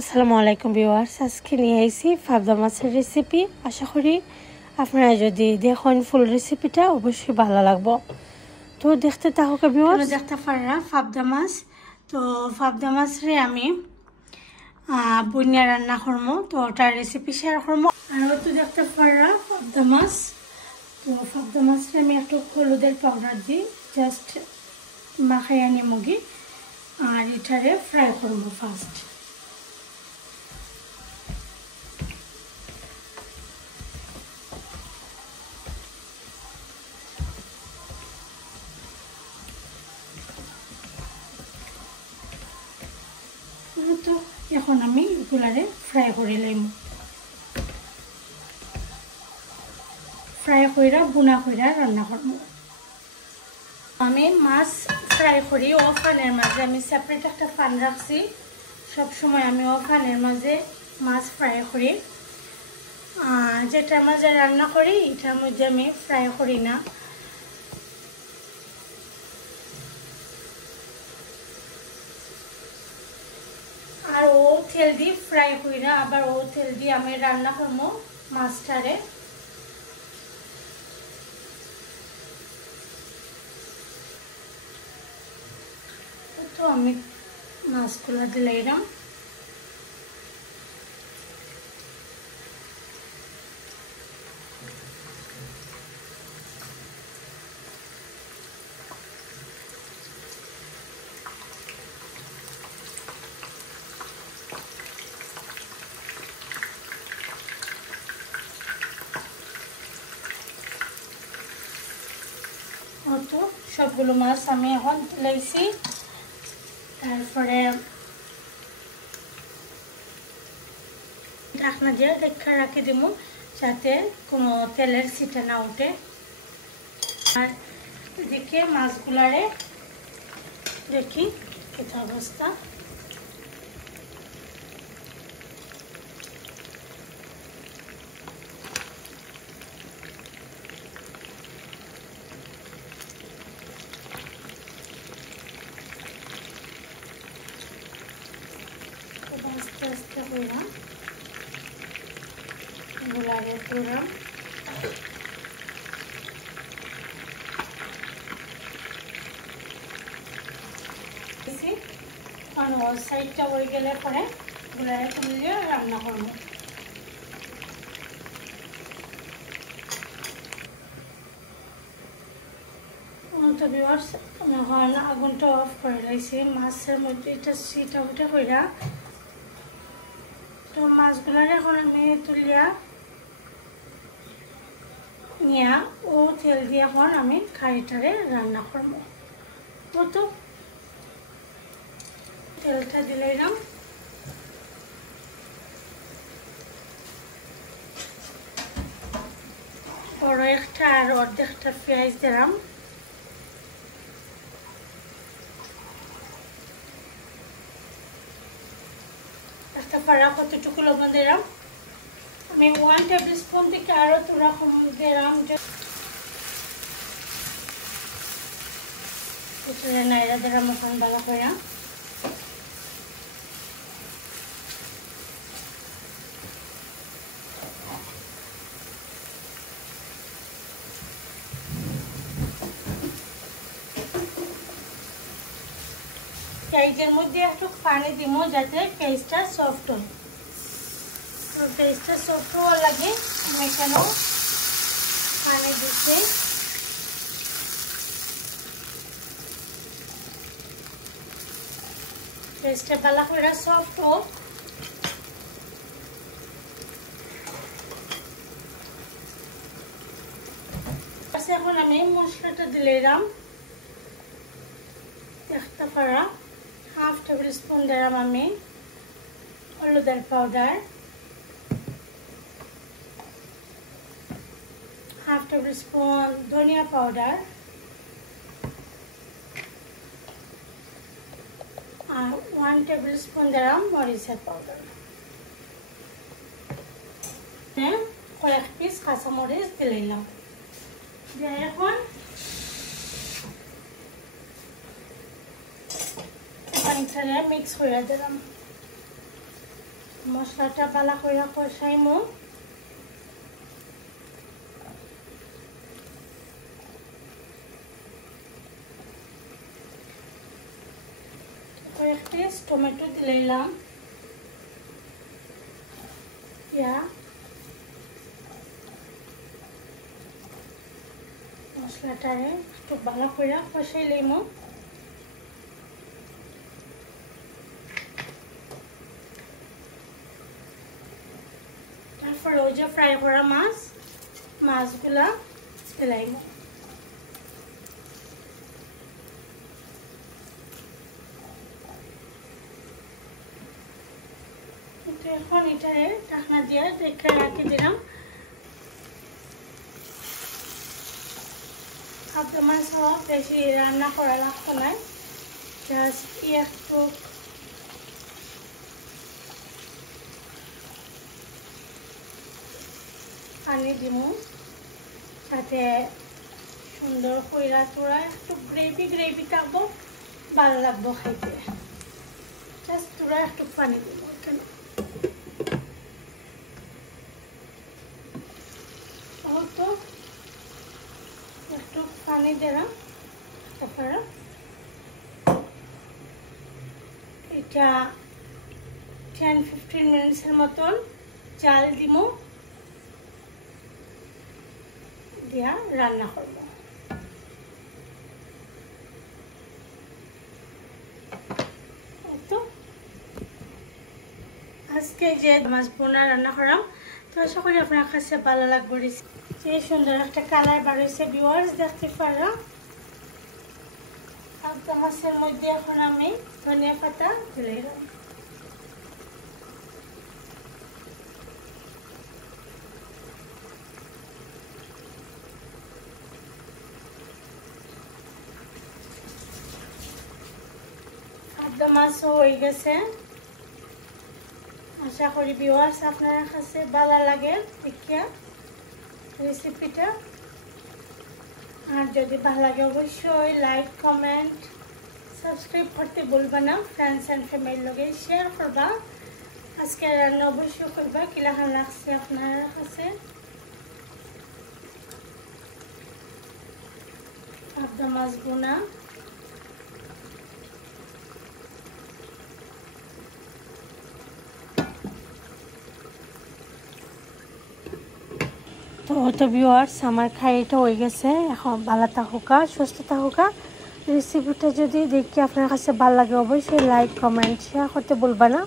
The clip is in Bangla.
আসসালামু আলাইকুম ভিউয়ার্স, আজকে নিয়ে আইছি পাবদা মাছের রেসিপি। আশা করি আপনারা যদি দেখেন ফুল রেসিপিটা অবশ্যই ভালো লাগবে। তো দেখতে থাকুক ভিউয়ার্স। দেখতে পাররা পাবদা মাছ। তো পাবদা মাছরে আমি বন্যা রান্না করবো, তো ওটার রেসিপি শেয়ার করবো। আর তো দেখতে পাররা পাবদা মাছ। তো পাবদা মাছরে আমি একটু হলুদের পাউডার দিই, জাস্ট মাখাই আনি মুগি। আর এটারে ফ্রাই করবো ফার্স্ট। তো এখন আমি এগুলারে ফ্রাই করে লাইম। ফ্রাই কইরা বুনা কইরা রান্না করব। আমি মাছ ফ্রাই করি ও ফানের মাঝে, আমি সেপারেট একটা ফান রাখছি। সব সময় আমি ও ফানের মাঝে মাছ ফ্রাই করি। যেটার মাঝে রান্না করি এটার মধ্যে আমি ফ্রাই করি না। আর ও তেল দিয়ে ফ্রাই কইরা আবার ও তেল দিয়ে আমি রান্না করবো মাছটারে। তো আমি মাছগুলা দিলাম। তো সবগুলো মাছ আমি এখন তুলাইছি। তারপরে ঢাকনা দিয়ে ঢেকে রাখি দিব যাতে কোনো তেলের ছিটা না উঠে। আর এদিকে মাছগুলারে দেখি কেটা অবস্থা। আস্তে আস্তে হইলাম গুলারে পুরাম। সাইডটা হয়ে গেলে পরে গুলারে তুলে রান্না করবো। তো ভিউয়ার্স এখন আগুনটা অফ করে লাইছি। মাছের মধ্যে এটা সিটা উঠে হইরা। তো মাছগুলার এখন আমি তুলিয়া নিয়া ও তেল দিয়ে এখন আমি খাড়িটারে রান্না করবো। তো তেলটা দিলাম। বড় একটা আর অর্ধেকটা পেঁয়াজ দিলাম। একটা পাড়া কতটুকু লবণ দিলাম আমি 1 টেবিল স্পুন থেকে আরো তোরা কম দিলাম। নাইরা দিলাম মতন ভালো করে। পেঁয়াজের মধ্যে একটু পানি দিব যাতে পেঁয়াজটা সফট হয়। তো পেঁয়াজটা সফট হওয়ার লাগে আমি কেন পানি দিচ্ছি। পেঁয়াজটা ভালো করে সফট হোক। এখন আমি মশলাটা দিলাম। দেখতে পারা 1/2 টেবিল স্পুন দিলাম আমি হলুদের পাউডার, 1/2 টেবিল স্পুন ধনিয়া পাউডার আর 1 টেবিল স্পুন দিলাম মরিচের পাউডার। কয়েক পিস কাঁচামরিচ দিলাম। এখন পানিটা মিক্স করে দিলাম। মশলাটা ভালো করে কষাইমু। কয়েক পিস টমেটো দিলাম। মশলাটারে একটু ভালো করে কষাই লইমু। তারপর ওই যে ফ্রাই করা মাছগুলা দিলাইমু। এখন এটারে ঢাকনা দিয়ে ঢেকে রাখি দিলাম। ভাবদা মাছ বেশি রান্না করা লাগতো না, জাস্ট একটু পানি দিমু যাতে সুন্দর কইরা তোরা একটু গ্রেভি থাকবো, ভালো লাগবো খাইতে। জাস্ট তোরা একটু পানি দিব। তো একটু পানি দিলাম। তারপরে এটা 10-15 মিনিটের মতন চাল দিব, দিয়া রান্না করব। তো আজকে যে মাছ বোনা রান্না করলাম, তো আশা করি আপনার কাছে ভালো লাগবে। যে সুন্দর একটা কালার বার হয়েছে ভিউয়ার্স, দেখতে পারা। ভাবদা মাছের মধ্যে এখন আমি ধনিয়া পাতা দিলাম। ভাবদা মাছও হয়ে গেছে। আশা করি ভিউয়ার্স আপনার কাছে ভালো লাগে দেখিয়া রেসিপিটা। আর যদি ভালো লাগে অবশ্যই লাইক, কমেন্ট, সাবস্ক্রাইব করতে ভুলবা না। ফ্রেন্ডস অ্যান্ড ফ্যামিলির লগে শেয়ার করবা। আজকে রান্না অবশ্যই করবা কিলাখান লাগছে আপনার কাছে। ভাবদা মাছ বোনা তো ভিউয়ার্স আমার খাইটা হয়ে গেছে। এখন ভালো থাকুকা, সুস্থ থাকুকা। রেসিপিটা যদি দেখি আপনার কাছে ভালো লাগে অবশ্যই লাইক, কমেন্ট, শেয়ার করতে ভুলবা না।